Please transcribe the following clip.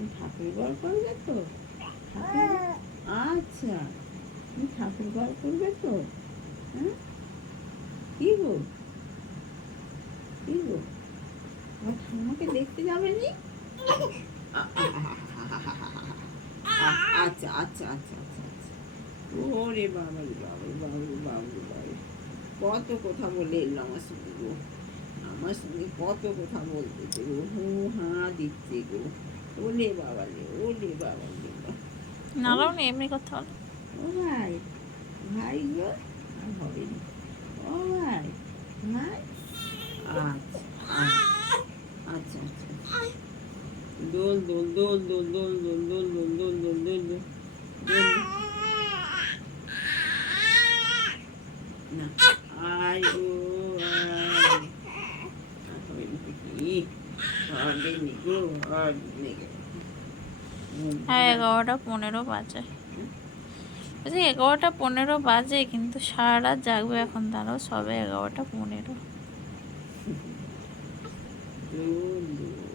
তুমি ঠাকুর ঘর করবে তো? আচ্ছা, তুমি ঠাকুর ঘর করবে তো? হ্যাঁ, কি গো, কি গো, আমার ঠাম্মাকে দেখতে যাবে নি? আচ্ছা আচ্ছা আচ্ছা আচ্ছা আচ্ছা। ওরে বাবা রে বাবা রে বাবা রে বাবা রে বাবা রে। কত কথা বলে এলো আমার সঙ্গে গো, আমার সঙ্গে কত কথা বলতেছে গো, হু হা দিচ্ছে গো। ওলে বাবা রে, ওলে বাবা রে বাবা। ও, নাড়াও নি, এমনি কথা বলো। ও ভাই, ভাই গো, আর হবে না। ও ভাই, ভাই, আচ্ছা আচ্ছা আচ্ছা আচ্ছা। দোল দোল দোল দোল দোল দোল দোল দোল দোল দোল দোল দোল দোল। না, আয় গো আয়। আর হবে না তো কি, হবে নি গো, হবে নি গো। হ্যাঁ, 11টা 15 বাজে। বলছি 11টা 15 বাজে, কিন্তু সারা রাত জাগবে এখন, দাঁড়াও, সবে 11টা 15। দোল দোল।